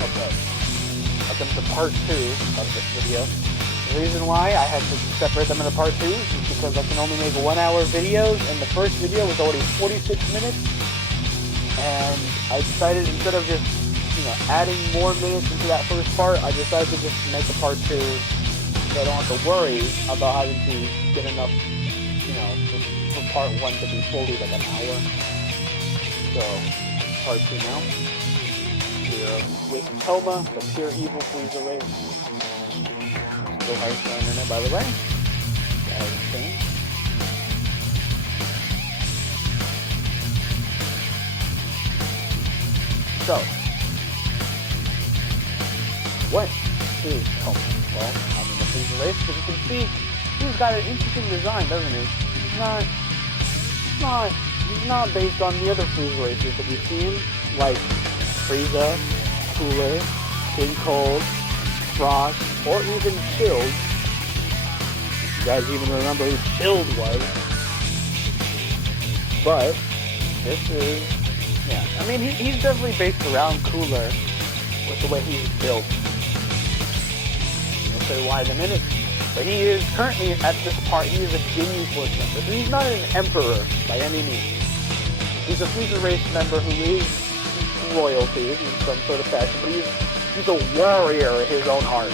Okay. Welcome to part 2 of this video. The reason why I had to separate them into part 2 is because I can only make 1 hour videos, and the first video was already 46 minutes. And I decided instead of just, adding more minutes into that first part, I decided to just make a part 2 so I don't have to worry about having to get enough, for part 1 to be fully like an hour. So, part 2 now. We're with Toma, the pure evil Frieza race. Still hard for internet, by the way. That hasn't changed. So, what is Toma? Well, I'm in the Frieza race, but you can see he's got an interesting design, doesn't he? He's not based on the other Frieza races that we've seen, like Frieza, Cooler, King Cold, Frost, or even Chilled. If you guys even remember who Chilled was. But, this is, I mean, he's definitely based around Cooler with the way he's built. I'll say why in a minute. But he is currently, at this part, he is a Ginyu Force member. So he's not an Emperor by any means. He's a Frieza race member who is royalty in some sort of fashion, but he's a warrior in his own heart.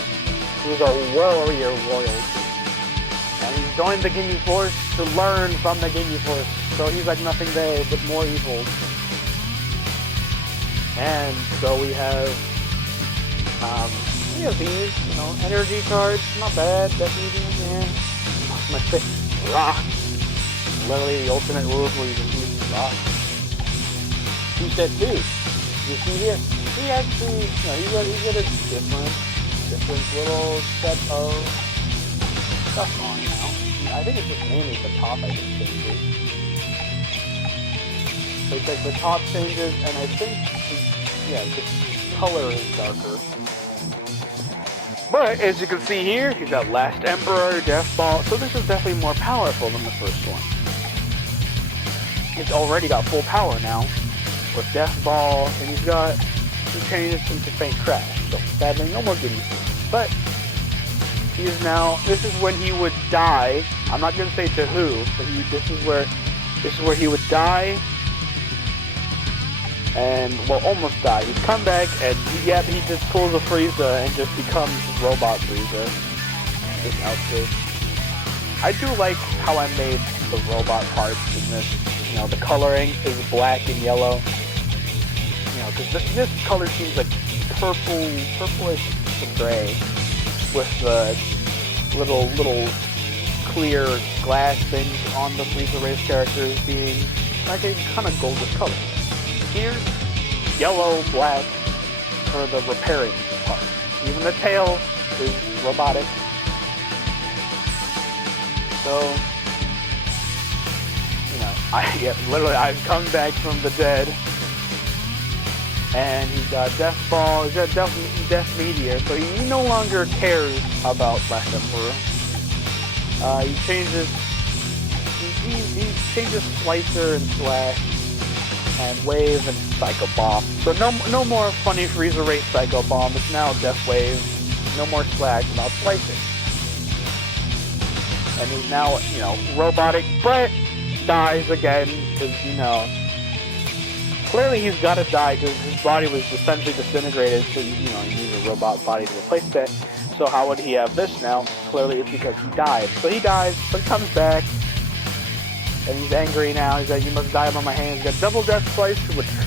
He's a warrior royalty. And he's joined the Ginyu Force to learn from the Ginyu Force. So he's like nothing there, but more evil. And so we have these, energy charge, not bad, definitely, my fit, rock. Literally the ultimate move where you can use rock. He said too. You see here, he actually, he got a different little set of stuff on now. I think it's just mainly the top, I think, changes. So it's like the top changes, and I think, the color is darker. But, as you can see here, he's got Last Emperor, Death Ball, so this is definitely more powerful than the first one. It's already got full power now, with Death Ball, and he changes into Faint Crash, so sadly no more Ginyu Force. But, he is now, this is when he would die, I'm not going to say to who, but this is where he would die, and, almost die. He'd come back, and he just pulls a Frieza and just becomes Robot Frieza. This outfit. I do like how I made the robot parts in this. The coloring is black and yellow. Because this color seems like purplish to gray, with the little clear glass things on the Frieza race characters being like a kind of goldish color. Here, yellow, black for the repairing part. Even the tail is robotic. So, I've come back from the dead. And he's got Death Ball, he's got Death Meteor, so he no longer cares about Last Emperor. He changes Slicer and Slash, and Wave and Psycho Bomb. So no more funny Frieza race Psycho Bomb. It's now Death Wave. No more Slash without Slicing. And he's now, robotic, but dies again because, clearly he's got to die because his body was essentially disintegrated. So he needs a robot body to replace that. So how would he have this now? Clearly it's because he died. So he dies, but comes back. And he's angry now. He's like, you must die by my hands. He's got double Death Slice, which is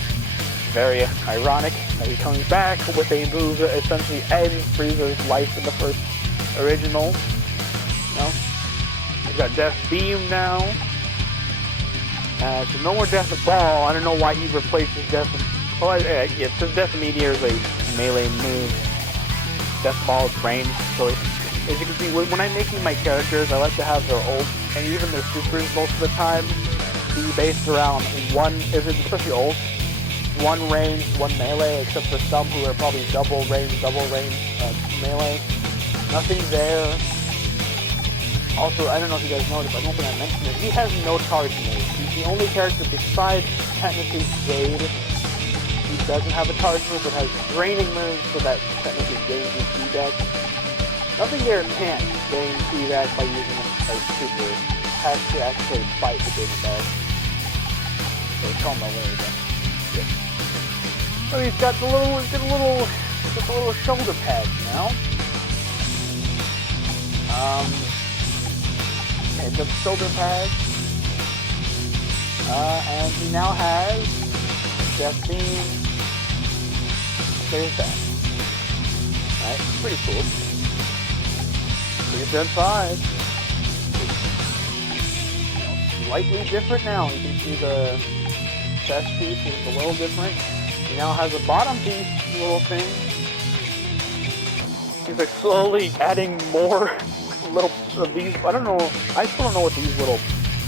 very ironic. He comes back with a move that essentially ends Frieza's life in the first original. He's got Death Beam now. So no more Death Ball. I don't know why he replaces Death. It says Death Meteor is a melee move. Death Ball is range. So as you can see, when I'm making my characters, I like to have their ult and even their supers most of the time be based around especially ult, one range, one melee, except for some who are probably double range melee. Nothing there. Also, I don't know if you guys noticed, but I don't think I mentioned it. He has no charge moves. He's the only character besides technically Jade. He doesn't have a charge move, but has draining moves, so that technically gains you feedback. Nothing there can't gain feedback by using a super. Has to actually fight to gain it back. So Coma, where is that? Yeah. Oh, he's got the little shoulder pads now. Okay, the shoulder pads. And he now has Death Beam. There's that. Alright, pretty cool. 3 5. Slightly different now. You can see the chest piece is a little different. He now has a bottom piece, little thing. He's like slowly adding more little of these. I don't know. I still don't know what these little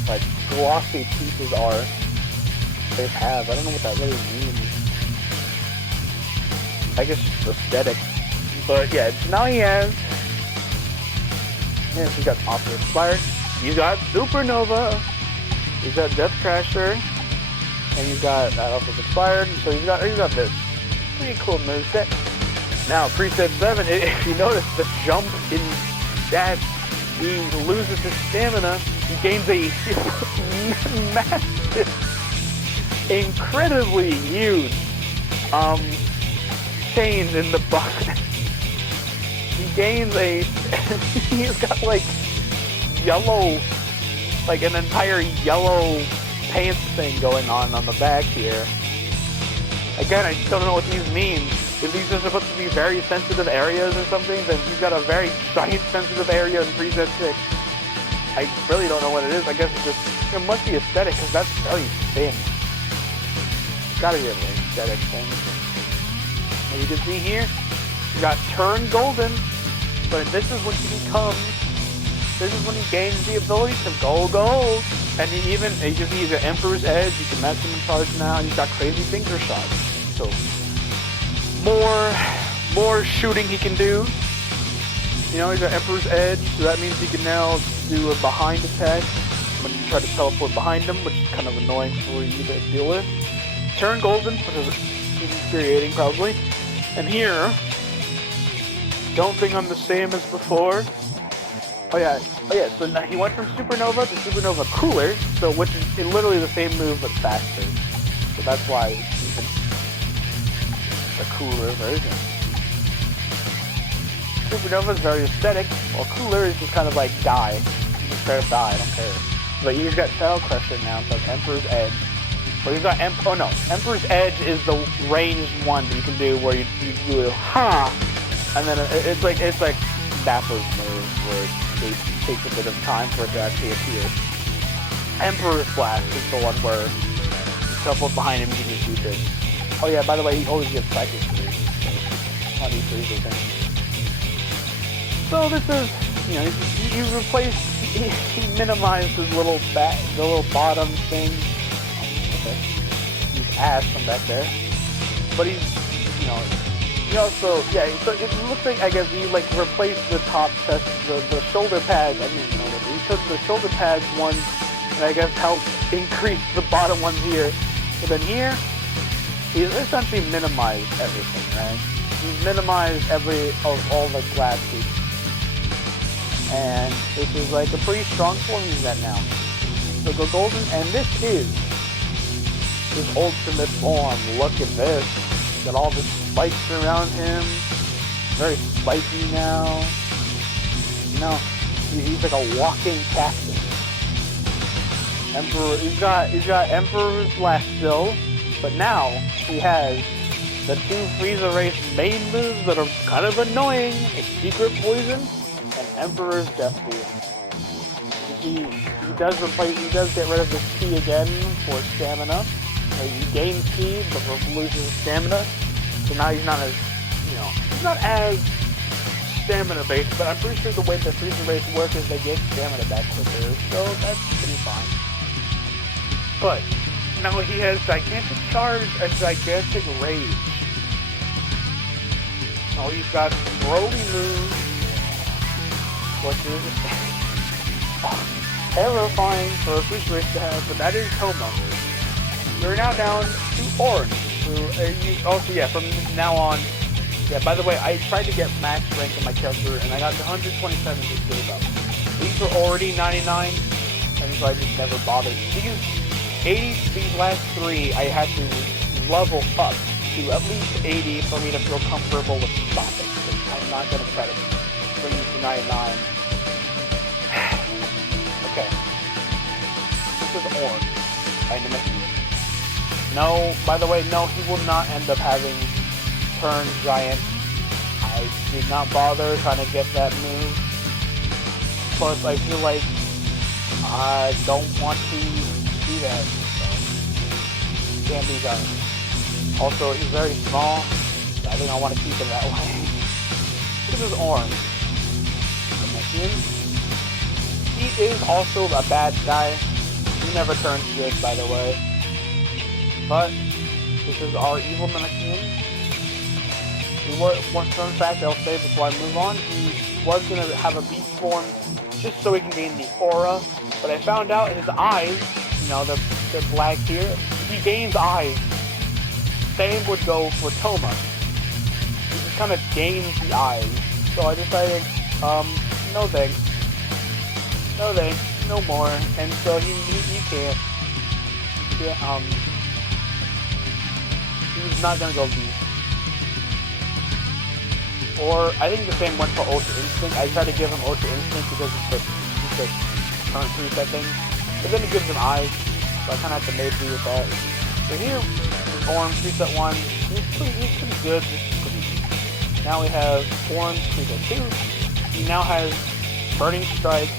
like glossy pieces are they have. I don't know what that really means. I guess it's aesthetic. But yeah, now he has. Yeah, he's got Offer Expired. He's got Supernova. He's got Death Crasher. And he's got that Offer Expired. So he's got this pretty cool moveset. Now, preset 7, if you notice the jump in that, he loses his stamina. He gains a massive, incredibly huge chain in the butt. He gains he's got like yellow, like an entire yellow pants thing going on the back here. Again, I don't know what these mean. If these are supposed to be very sensitive areas or something, then he's got a very giant sensitive area in preset 6. I really don't know what it is. I guess it must be aesthetic, because that's very thin. It's gotta be an aesthetic thing. And you can see here, you got Turn Golden, but this is when he gains the ability to go gold. And you can see he's got Emperor's Edge, you can maximum charge now, and he's got Crazy Finger Shot. So, more shooting he can do. You know, he's got Emperor's Edge, so that means he can now do a behind attack when you try to teleport behind him, which is kind of annoying for you to deal with. Turn Golden, which is infuriating probably. And here, don't think I'm the same as before. Oh yeah, so now he went from Supernova to Supernova Cooler, so which is literally the same move but faster. So that's why it's even a cooler version. Supernova is very aesthetic, while Cooler is just kind of like die. Just straight up die, I don't care. But he's got Shadow Crusher now, so Emperor's Edge. But he's got Emperor's Edge is the ranged one that you can do where you do and then it's like Dapper's move where it takes a bit of time for it to actually appear. Emperor's Blast is the one where you teleport behind him and you can shoot it. Oh yeah, by the way, he always gets Psychic 3. So on E3 thing. So this is, you replace, he minimized his the little bottom thing. Okay. His ass from back there. But he also, so it looks like, I guess, he replaced the top chest, the shoulder pads. I mean, he took the shoulder pads ones and I guess helped increase the bottom ones here. But then here, he's essentially minimized everything, right? He's minimized all the glass pieces. And this is like a pretty strong form he's got now. So go golden, and this is his ultimate form. Look at this. Got all the spikes around him. Very spiky now. He's like a walking cactus. Emperor. He's got Emperor's Blast still, but now he has the 2 Frieza Race main moves that are kind of annoying. It's Secret Poison and Emperor's Death Beam. He does get rid of his Ki again for stamina. He gains Ki but loses stamina. So now he's not as stamina based, but I'm pretty sure the way the Frieza Race works is they get stamina back quicker, so that's pretty fine. But now he has Gigantic Charge and Gigantic Rage. Oh, he's got Broly moves, which is terrifying for a Frieza Race to have, but that is Coma. We're now down to Orange. Also, yeah, from now on, yeah, by the way, I tried to get max rank in my character, and I got to 127 just gave up. These were already 99, and so I just never bothered. These last 3, I had to level up to at least 80 for me to feel comfortable with stopping. I'm not going to try to bring you to 99. Okay. This is Orange by Namekian. No, by the way, no, he will not end up having Turn Giant. I did not bother trying to get that move. Plus, I feel like I don't want to do that. So, can't be done. Also, he's very small. So I think I want to keep him that way. This is Orange. Namekian. He is also a bad guy. He never turns good, by the way. But this is our evil Namekian. One fun fact I'll say before I move on, he was going to have a beast form just so he can gain the aura, but I found out his eyes, you know, they're black here, he gains eyes. Same would go for Toma. He just kind of gains the eyes. So I decided, no thanks. No thanks, no more. And so he can't. He's not gonna go beast. Or, I think the same went for Ultra Instinct. I tried to give him Ultra Instinct because it's the current preset thing. But then it gives him eyes, so I kind of have to make do with that. So here, Orange preset 1, he's pretty good. Now we have Orange preset 2. He now has Burning Strike,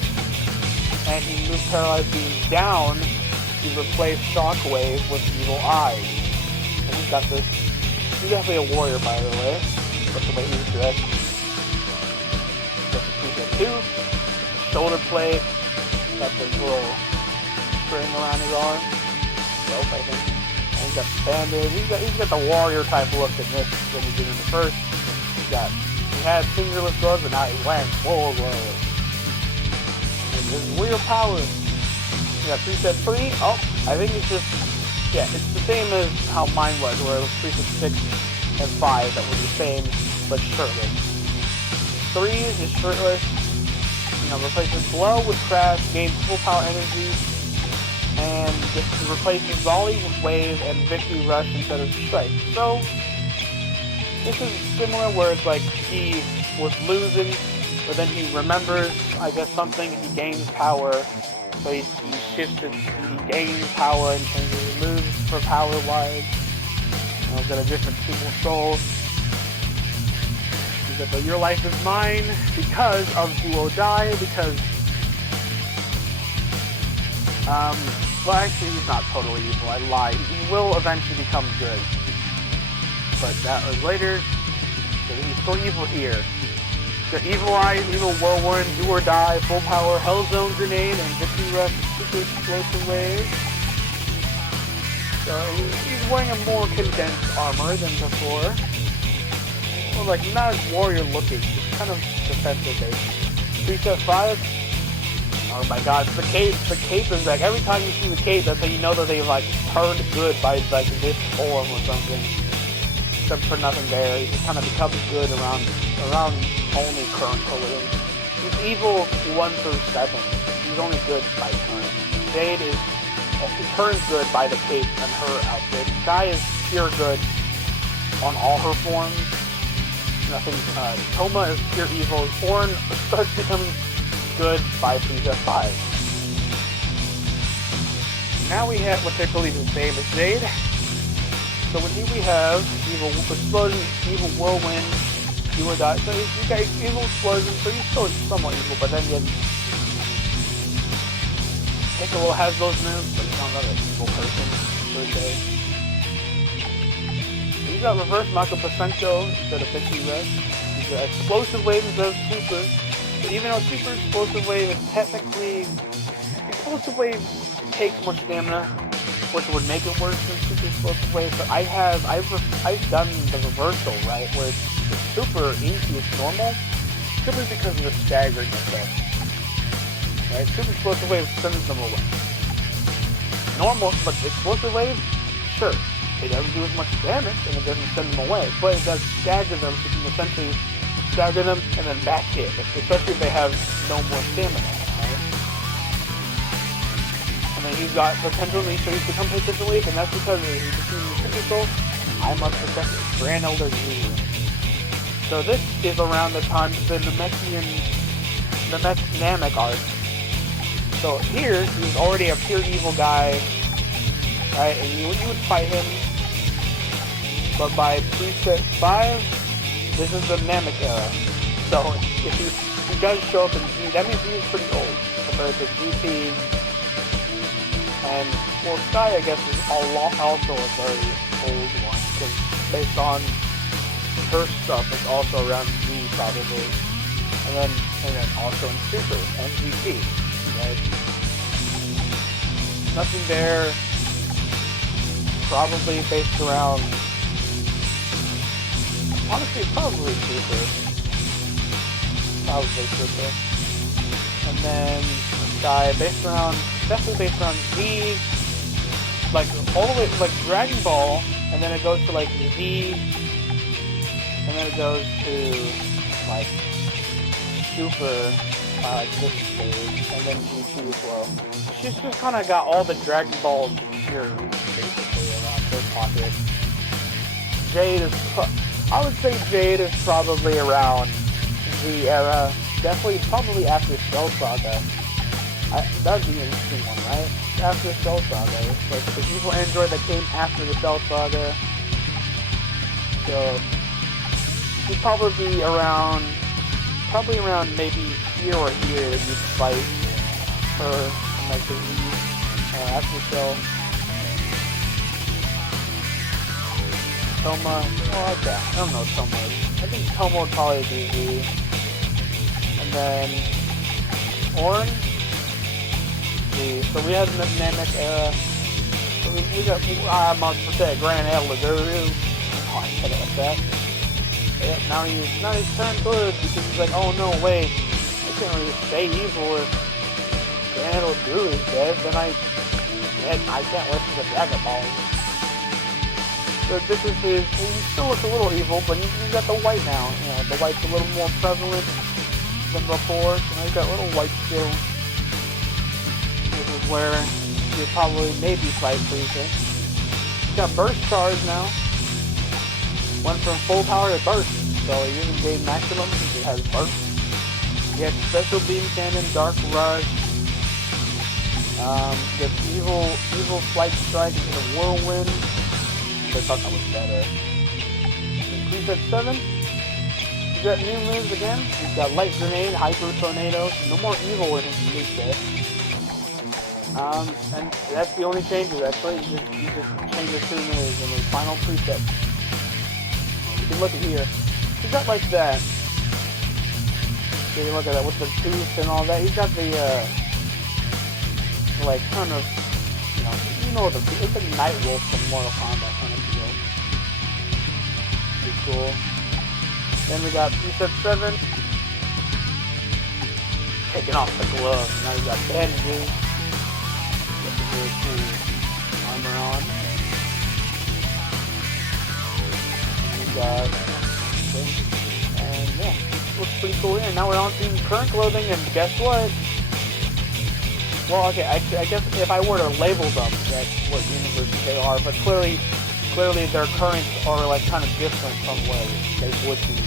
and he moves Paralyzed Beam down to replace Shockwave with Evil Eyes. And he's got this. He's definitely a warrior, by the way. That's the way he's dressed. That's the preset 2. Shoulder plate. Got this little string around his arm. Rope, I think. And he's got the bandage. He's got the warrior type look in this when he did in the first. He had fingerless gloves, but now he's wearing full gloves. And this is weird power. We got preset 3. Oh, I think it's just, yeah, it's the same as how mine was, where it was preset 6 and 5 that were the same, but shirtless. 3 is just shirtless. You know, replaces Blow with Crash, gains full power energy, and just replaces Volley with Wave and Victory Rush instead of Strike. So, this is similar where it's like he was losing, but then he remembers, I guess, something, and he gains power. So he shifts it, he gains power and changes his moves for power-wise. He's got a different Super Soul. He's got the Your Life is Mine because of Duo Die, because well, actually he's not totally evil, I lied. He will eventually become good. But that was later. So he's still evil here. The Evil Eyes, Evil Whirlwind, Do or Die, Full Power, Hellzone Grenade, and Victory Rush, Super Explosive Wave. So he's wearing a more condensed armor than before. Well, like, not as warrior looking, just kind of defensive based. Preset 5. Oh my god, the cape is like, every time you see the cape, that's how you know that they've like turned good by like this form or something. Except for nothing there, he just kind of becomes good around only current colors. He's evil 1 through 7. He's only good by turn. Jade is, he turns good by the cape and her outfit. Sky is pure good on all her forms. Nothing, Toma is pure evil. Orin starts becoming good by preset 5. Now we have what I believe is same as Jade. So when here we have Evil Explosion, Evil Whirlwind, Do or Die. So you got Evil Explosion, so he's still somewhat evil, but then again, Piccolo has those moves, but he's not an evil person per se. He's got Reverse Mako Pasenko instead of Victory Rush. He's got Explosive Wave instead of Super. But even though Super Explosive Wave is technically... Explosive Wave takes more stamina, which would make it worse than Super Explosive Wave, but I've done the reversal, right, where it's super into its normal, simply because of the staggering effect. Right? Super Explosive Wave sends them away. Normal, but Explosive Wave, sure. it doesn't do as much damage, and it doesn't send them away, but it does stagger them, so you can essentially stagger them and then back hit, especially if they have no more stamina, right? And then he's got potential, so he's become potential weak, and that's because he's becoming physical. I must protect it. Grand Elder Guru. So this is around the time of the Namek arc. So here, he's already a pure evil guy, right? And you would fight him, but by preset 5, this is the Namek era. So if he does show up in Z, that means he's pretty old compared to GT. And, well, Sky, I guess, is also a very old one, because based on her stuff, it's also around Z, probably. And then also in Super and GT, right? Nothing there, probably based around, honestly, probably Super. Probably Super. And then Sky, definitely based around Z, like all the way to like Dragon Ball, and then it goes to like Z, and then it goes to like Super, this stage, and then GT as well. She's just kind of got all the Dragon Ball heroes basically around her pocket. Jade is, I would say Jade is probably around Z era, definitely probably after Cell Saga. That would be an interesting one, right? After Cell Saga, like the evil android that came after the Cell Saga. So she'd probably be around maybe here or here that you'd fight her, like the after Cell. Toma, well, I don't know Toma. I think Toma would probably be Z. And then Orin. So we had the Namek era. So we got, I must protect Grand Elder Guru. Oh, I said it like that. Yeah, now he's turned good because he's like, oh no, wait, I can't really stay evil if Grand Elder Guru is dead, then I can't listen to Dragon Ball. So this is he still looks a little evil, but he's got the white now. You know, the white's a little more prevalent than before, so now he's got a little white still. This is where you probably maybe fight Frieza. He's got burst charge now. Went from full power to burst, so he didn't gain maximum because he has burst. He has special beam cannon, dark rush. Gets evil flight strike into the whirlwind. I thought that was better. In preset 7, he's got new moves again. He's got light grenade, hyper tornado. No more evil in his move set. And that's the only changes actually. You just change the 2 moves in his final preset. You can look at here. He's got like that. So you look at that with the tooth and all that. He's got the like kind of, it's a Night Wolf from Mortal Kombat kind of deal. Pretty cool. Then we got preset 7. Taking off the gloves. Now we got bandages. Got the really cool armor on. And yeah, looks pretty cool here. Now we're on to current clothing, and guess what? Well, okay, I guess if I were to label them, that's what universes they are, but clearly their currents are like kind of different from what they would be.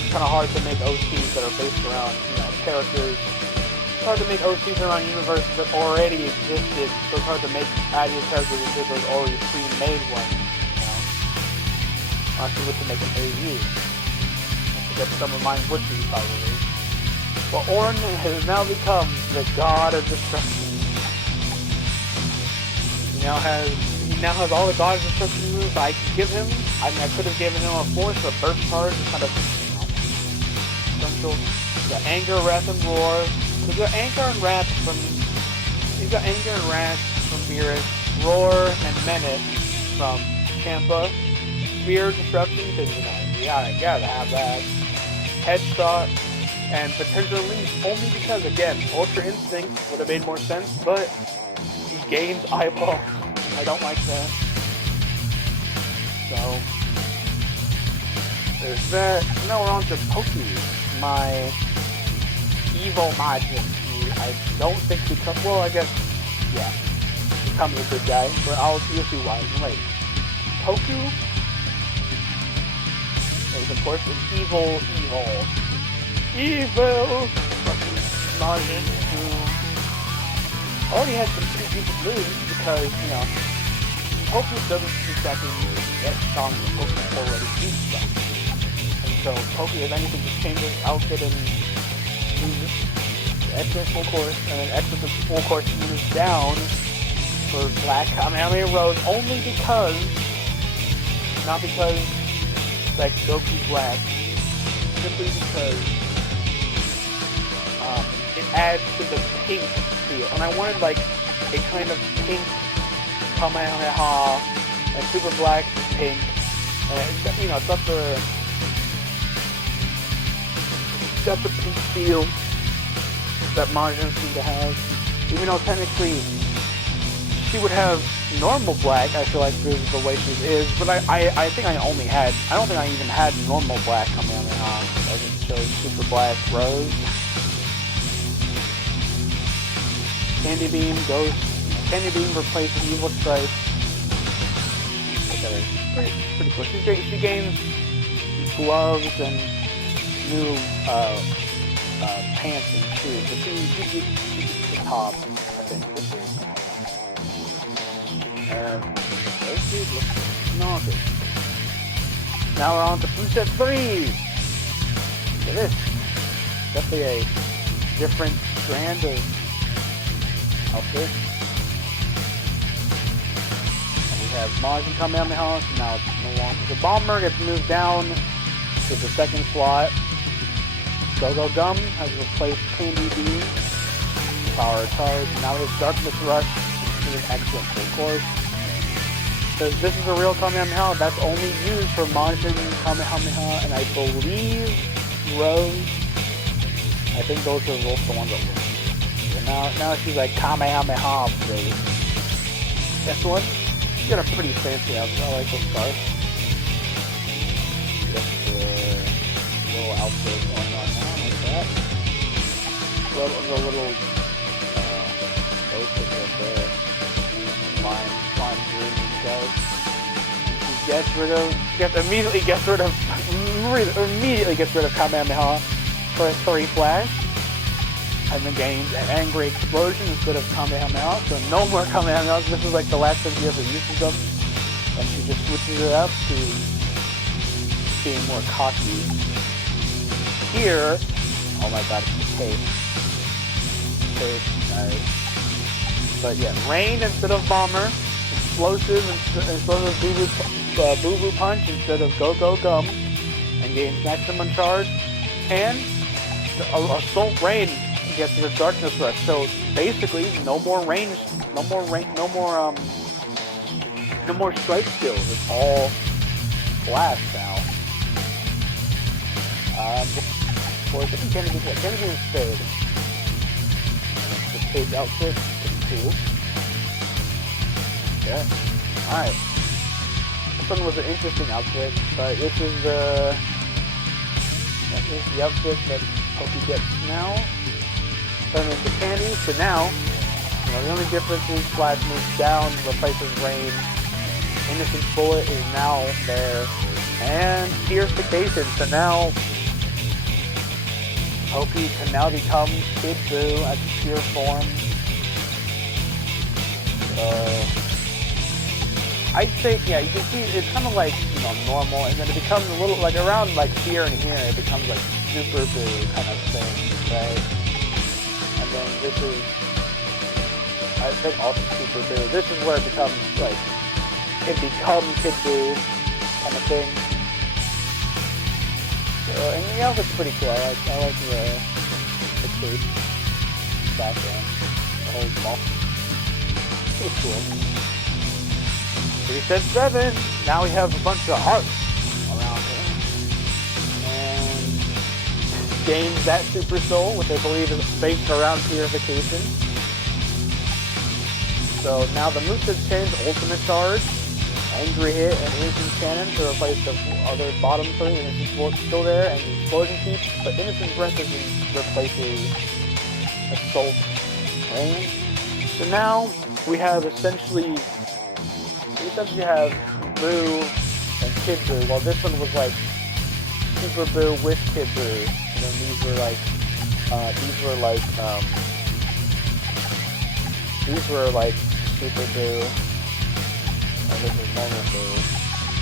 It's kind of hard to make OCs that are based around, characters. It's hard to make OCs around universes that already existed, so it's hard to add your characters into those already pre-made ones. Actually, to make an AU. I guess some of mine would be, probably. Well, Orin has now become the god of destruction. He now has all the god of destruction moves I could give him. I mean, I could have given him a force, a burst charge, kind of essential. The anger, wrath, and roar. He's got anger and wrath from Beerus, roar and menace from Champa. Fear, disruption, because you gotta have that. Headshot, and potential leap, only because, again, Ultra Instinct would have made more sense, but he gains eyeball I don't like that. So, there's that. Now we're on to Poki, my evil Majin. I don't think becomes, well, I guess, yeah, becomes a good guy, but you'll see why later. Poku is, of course, an evil fucking Majin who already has some pretty decent moves because, you know, Poku doesn't exactly get strong as Poku already sees stuff. And so Poku, if anything, just changes outfit and moves extra full course, and then extra full course moves down for Black Kamehameha Rose only because, not because, like, Goku's Black, simply because it adds to the pink feel. And I wanted, like, a kind of pink Kamehameha, and Super Black pink, and it's, you know, it's got the pink feel that Majin seemed to have. Even though technically she would have normal black, I feel like this is the way she is, but I think I don't think I even had normal black Kamehameha. I just chose Super Black Rose. Candy Beam goes. Candy Beam replaces Evil Stripe. Pretty cool. She gains gloves and new pants and shoes, but she gets the top, I think. Those dudes look naughty. Now we're on to Preset 3! Look at this. Definitely a different strand of outfit. And we have Majin Kamehameha, so now it's no longer. The Bomber gets moved down to the second slot. Go-Go Gum has replaced Candy Beam. Power Charge. Now we have Darkness Rush. Which is excellent full course. Because this is a real Kamehameha that's only used for Majin Kamehameha, and I believe Rose. I think those are both the ones that work. So now she's like Kamehameha, baby. This one, she got a pretty fancy outfit. I like the scarf. Just the little outfit going on now, like that. The little outfit right there. Fine green shells. Immediately gets rid of Kamehameha for a 3 flash. And then gains an Angry Explosion instead of Kamehameha. So no more Kamehameha. This is like the last time she ever uses them. And she just switches it up to being more cocky. Here, oh my god, it's tape. Nice. But yeah, Rain instead of Bomber, Explosive Boo Boo Punch instead of Go-Go Gum, and gains maximum charge, and Assault Rain gets the Darkness Rush. So basically, no more strike skills. It's all blast now. Of course, I think Kennedy is third. The page outfit, pretty cool. Yeah. Alright. This one was an interesting outfit, but this is the outfit that Poki gets now. Turning into Candy, so now, the only difference is Flash moves down, replaces Rain. Innocent Bullet is now there. And Purification, so now Poki can now become Kid Buu as a pure form. I'd say, yeah, you can see it's kind of like, normal, and then it becomes a little, like, around, like, here and here, it becomes, like, Super Buu kind of thing, right? And then this is, I think, also Super Buu. This is where it becomes, like, it becomes Kid Buu kind of thing. So, and the outfit's pretty cool. I like the cape background, the whole ball. Pretty cool. Preset 7. Now we have a bunch of hearts around here, and gains that Super Soul, which I believe is based around Purification. So now the movesets change: Ultimate Charge, Angry Hit, and Innocent Cannon to replace the other bottom three. Innocent Force still there, and the Explosion keeps, but Innocent Breath replaces Assault Rain. So now we have essentially have Boo and Kid Boo. Well, this one was like Super Boo with Kid Boo, and then these were like Super Boo, and this is normal Boo.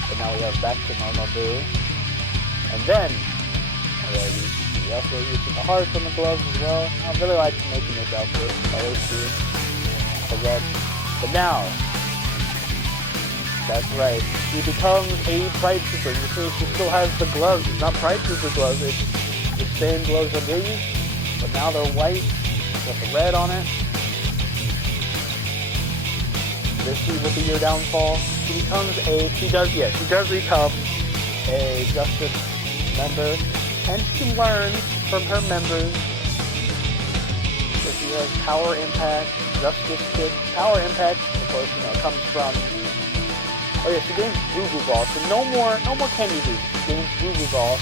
But now we have back to normal Boo, and then we also using the hearts on the gloves as well. I really like making this outfit. I always do the red. But now, that's right, she becomes a Pride Trooper. You see, she still has the gloves. It's not Pride Trooper gloves. It's the same gloves as these, but now they're white with the red on it. This will be your downfall. She does become a Justice member, and she learns from her members. So she has Power Impact, Justice Kick. Power Impact, of course, comes from. Oh yeah, she gains Boo Boo Ball. So no more Candy Boo. She gains Boo Boo Ball,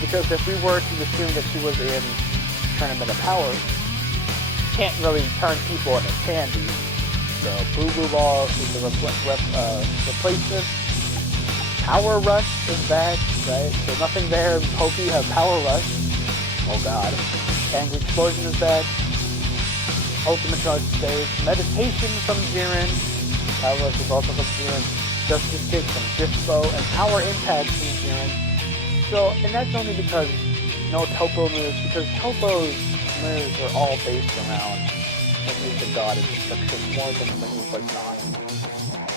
because if we were to assume that she was in Tournament of Power, can't really turn people into candy. So Boo Boo Ball is the replacement. Power Rush is back, right? So nothing there. Pokey have Power Rush. Oh god. Angry Explosion is back. Ultimate Charge stays. Meditation from Jiren. Power Rush is also from Jiren. Justice Kick from Dispo. And Power Impact from Jiren. So, and that's only because no Topo moves, because Topo's moves are all based around when he's the god of destruction more than when he's like not.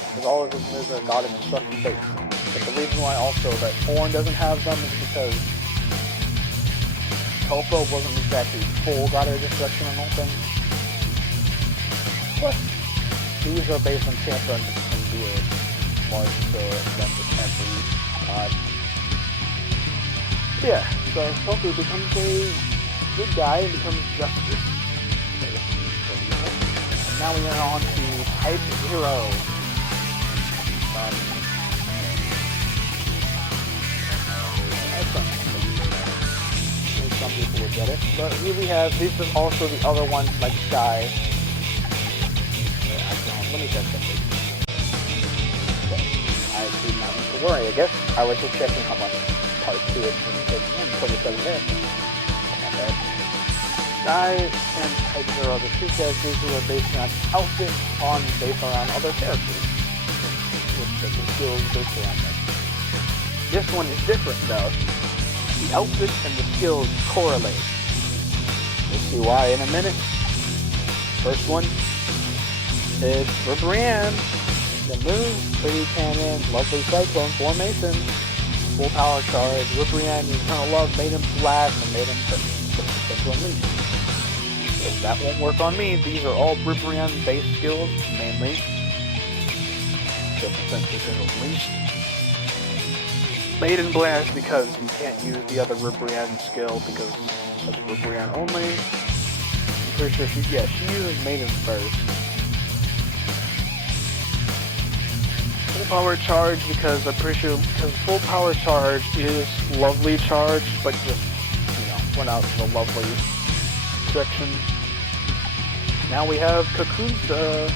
Because all of his moves are god of destruction based. But the reason why also that Horn doesn't have them is because Topo wasn't exactly full god of destruction, I don't think. Plus, these are based on Champa and Beard more so than the every god. Yeah, so Topo becomes a good guy and becomes Justice. And now we are on to Type 0. Some people would get it, but here we have, this is also the other one, like Sky. Let me check something. Okay. I do not need to worry, I guess. I was just checking how much part 2 is taking in, 27 minutes. Not bad. Sky and Type 0 are the two characters who are based on outfits based around other characters. With the skills based around them. This one is different though. The outfits and the skills correlate. We'll see why in a minute. First one is for Brienne. The move, Pretty Cannon, Lovely Cyclone, Formation, Full Power Charge, Ribrianne, Eternal Love, made him blast, and made him Central Unleash. So that won't work on me. These are all Ribrianne based skills, mainly. Central Unleash. Maiden Blast because you can't use the other Ribrianne skill because of Ribrianne only. I'm pretty sure she uses Maiden first. Full Power Charge because I'm pretty sure Full Power Charge is Lovely Charge, but just went out to the Lovely section. Now we have Kakunsa.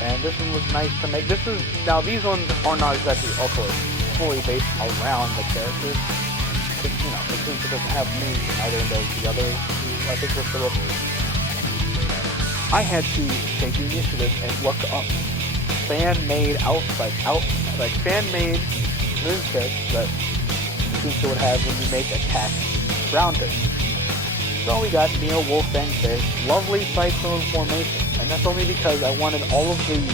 And this one was nice to make. Now these ones are not exactly, of course, fully based around the characters. Kakunsa doesn't have me, neither does the others. I think we're still. I had to take the initiative and look up fan-made fan-made movesets that Kakunsa would have when you make attacks around it. So we got Neo Wolfang Fish, Lovely Cyclone Formation. And that's only because I wanted all of these.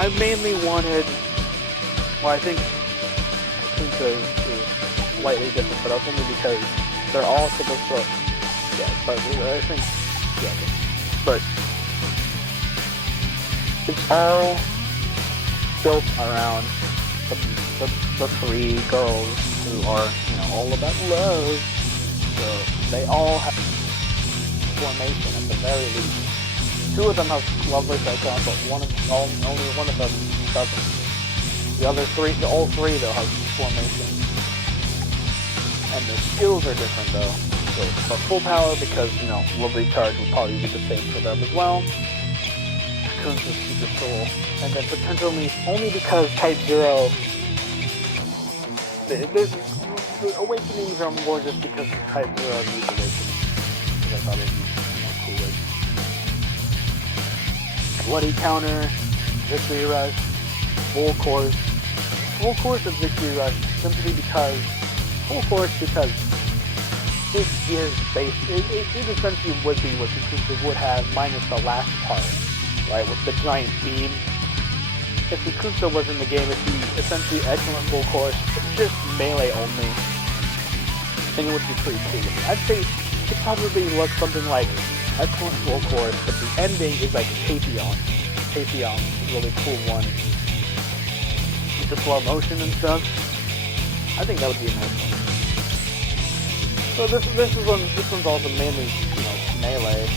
I mainly wanted, well, I think Kakunsa is slightly different, but that's only because they're all supposed to, but I think, but it's all built around the three girls who are, all about love. So they all have formation at the very least. 2 of them have Lovelace icons, but only one of them doesn't. The other 3, all 3 though have formation. And the skills are different though. So for full power, because, you know, Lovely Charge would probably be the same for them as well. Kunsa's Super Soul. And then potential Leaf only because Type 0... The Awakenings are more just because Type 0 needs Awakening. Because I thought it would be, you know, cooler. Bloody Counter, Victory Rush, Full Course. Full Course of Victory Rush simply because... Full Course because it is based... It essentially would be what Kunsa would have minus the last part. Right, with the giant beam. If Kunsa was in the game, it'd be essentially excellent full course, just melee only. I think it would be pretty cool. I'd say it probably looks something like excellent full course, but the ending is like Papillon. Papillon, really cool one. With the slow motion and stuff. I think that would be a nice one. So this one's also mainly, you know, melee.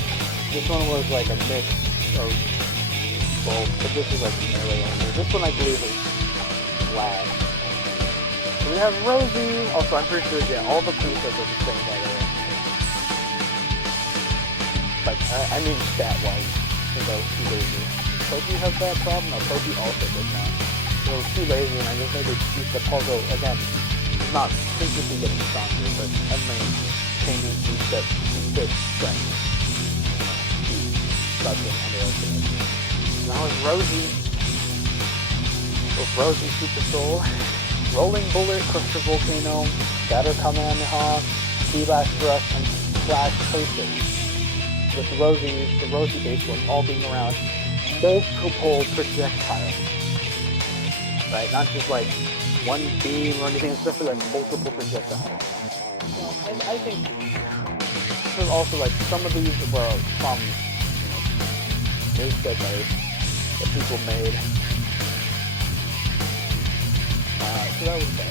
This one was like a mix of both, but this is like melee only. This one I believe is flag. So we have Rosie. Also, I'm pretty sure, yeah, all the presets are the same, by the way. But I mean stat-wise, for those 2 lasers. Poki has that problem. No, Poki also does not. So 2 lasers, and I just made use the puzzle again. It's not physically getting stronger, but only changing preset strength. That's what I'm Now it's Rosie. With Rosie Super Soul. Rolling Bullet, Crusher Volcano, Scatter Kamehameha, T-Blast Thrust, and Flash Person. With the Rosie base one all being around multiple projectiles. Right? Not just like one beam or anything, it's definitely like multiple projectiles. And I think there's also like some of these were from new set that people made. So that was bad.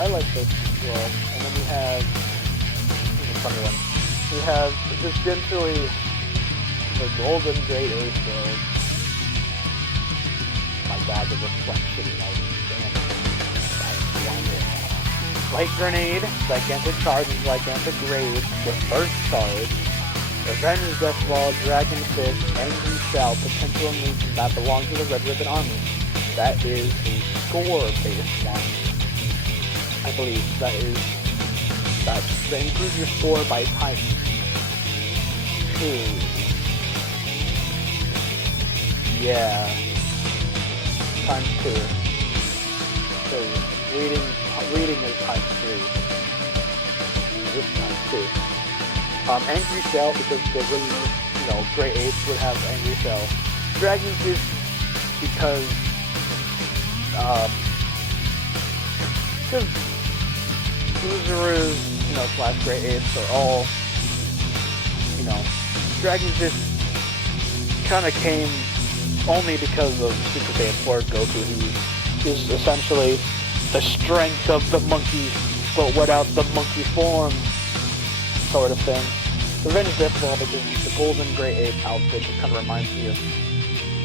I like this as well. And then we have a funny one. We have essentially the Golden Great Ace build. My god, the reflection light. Damn. Light Grenade, Gigantic Charge, and Gigantic Raid with Burst Charge. Revenge, Death Ball, Dragon Fist, Angry Shell, potential unleashing that belong to the Red Ribbon Army. That is a score-based one. I believe that improves your score by times 2. Yeah. Times 2. So reading is times 3. This times 2. Angry Shell, because the really, you know, Great Apes would have Angry Shell. Dragon Fist, because Suzaru's, you know, / Great Apes are all, you know, Dragon Fist kind of came only because of Super Saiyan 4 Goku, who is essentially the strength of the monkey, but without the monkey form, sort of thing. Revenge Death Ball, because the golden Great Ape outfit just kind of reminds me of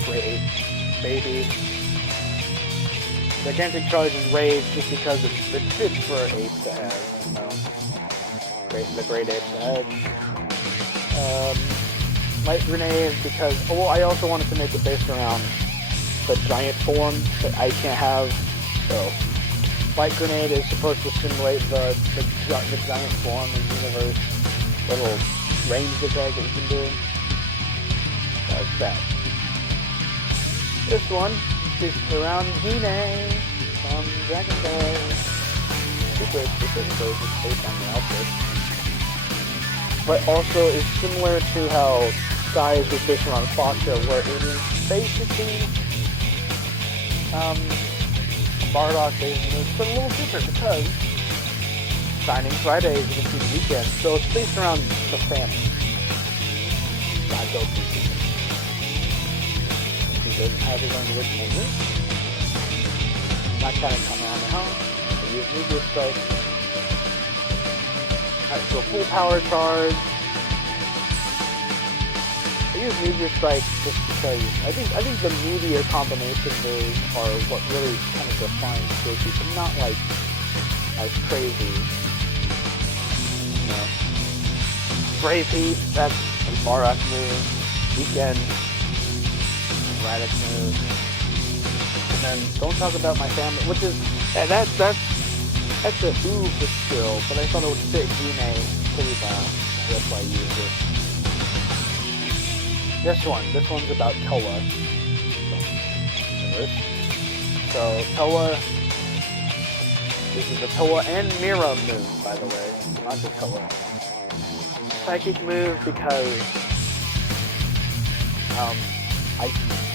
Great Ape Baby. Gigantic Charge and Rage, just because it fits for an ape to have, you know, the Great Ape to have. Light Grenade, because, well, I also wanted to make it based around the giant form that I can't have, so Light Grenade is supposed to simulate the giant form in Xenoverse, little range attack that you can do. That's that. This one is around Hine from Dragon Ball. Super based on the outfit. But also is similar to how Skies was based around Foxa, where it is basically Bardock based, and it's a little different because Signing Friday is going to be the weekend, so it's based around the family. Not Goku. He doesn't have his own original move. Not kind of coming on the home. He uses Meteor Strike. Alright, so full power charge. use Meteor Strike just because I think the Meteor combination moves are what really kind of defines Goku, but not like as crazy. You know, Brave Heat, that's a Barak move. Weekend, Raditz move. And then Don't Talk About My Family, which is that's a Uber skill, but I thought it would fit Yune pretty well. That's why I used it. This one's about Toa. So Toa, this is a Toa and Mira move, by the way, not just Toa. Psychic move because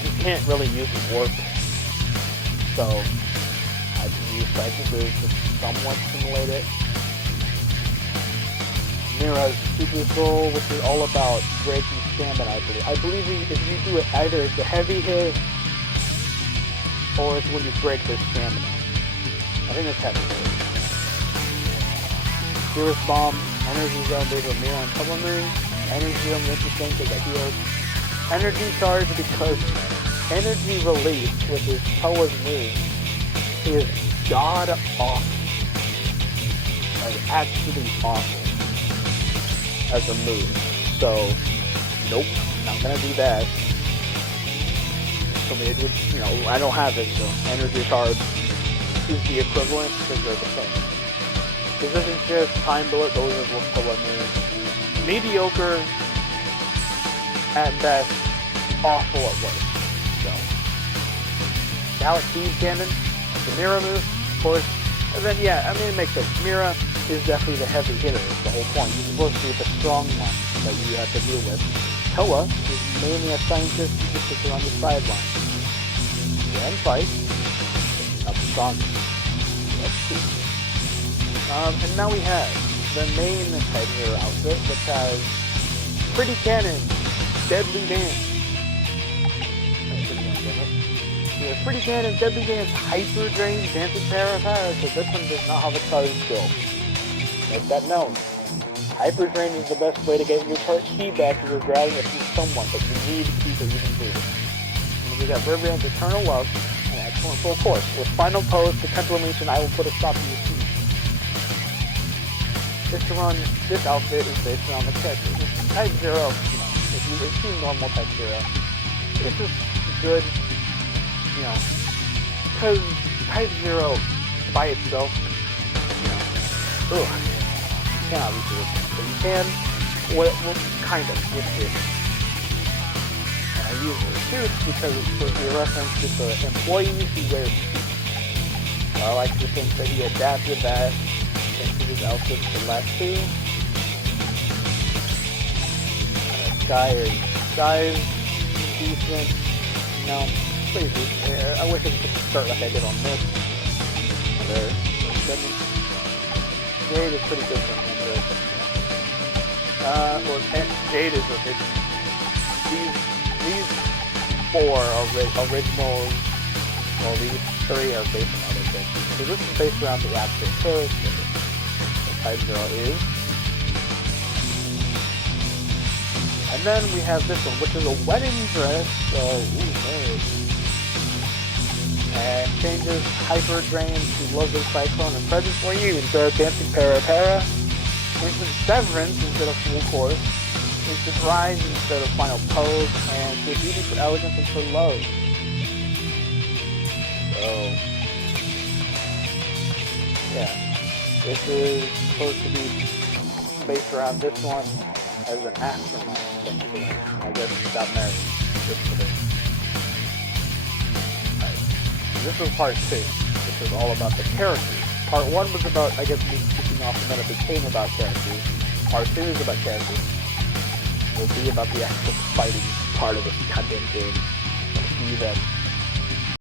you can't really use Warp, so I can use Psychic moves to somewhat simulate it. Mira's Super Soul, which is all about breaking stamina, I believe if you do it, either it's a heavy hit, or it's when you break their stamina. I think it's heavy hit. Fierce Bomb, Energy Zone, those are Mira and Toa moves. Energy Zone, interesting because I healed. Energy Charge, because Energy Release, which is Toa's move, is god awful. Like, actually awful as a move. So, nope, not gonna do that. So it would, you know, I don't have it, so Energy Charge is the equivalent because they're the same. This isn't just Time Bullet, those are what Toa moves. Mediocre at best, awful at worst. So, Galaxy Cannon, the Mira move, of course. And then, yeah, I mean, it makes sense. Mira is definitely the heavy hitter, is the whole point. You're supposed to be the strong one that you have to deal with. Toa is mainly a scientist who just sits around the sideline. And fight, not the strongest. That's cool. And now we have the main Type Zero outfit, which has Pretty Cannon, Deadly Dance. Pretty Cannon, Deadly Dance, Hyper Drain, Dancing Para, so this one does not have a charge skill. Make that known. Hyper Drain is the best way to get your key back if you're grabbing it from someone, but you need key so you can do it. And we got Rivian's Eternal Love, an excellent full course. With Final Pose, the Templamation, I will put a stop to your feet. This outfit is based around the character. Type Zero, you know, if you've seen normal Type Zero, this is good, you know, because Type Zero by itself, you know, you cannot reach it. But you can, well, kind of, with this. And I use the suits because it's supposed to be a reference to the employees who wear suits. I like to think that he adapted that into his outfit for the last two. Sky is decent, you know, pretty decent. I wish I could start like I did on this. Jade is pretty good for him. Jade is okay. These four originals, well, these three are based on other things. So this is based around the actual character that Type Zero is. And then we have this one, which is a wedding dress. So, nice. And changes Hyper Drain to Lovely Cyclone and Present for you instead of Dancing Para. Instant Severance instead of Full Course. Instant Rise instead of Final Pose. And to Beauty for Elegance and for Love. So, yeah. This is supposed to be based around this one as an astronaut. I guess he got married just for this. This was part 2, which was all about the characters. Part 1 was about, I guess, me kicking off, and then it became about characters. Part 2 is about characters. It will be about the actual fighting part of this goddamn game. See you then.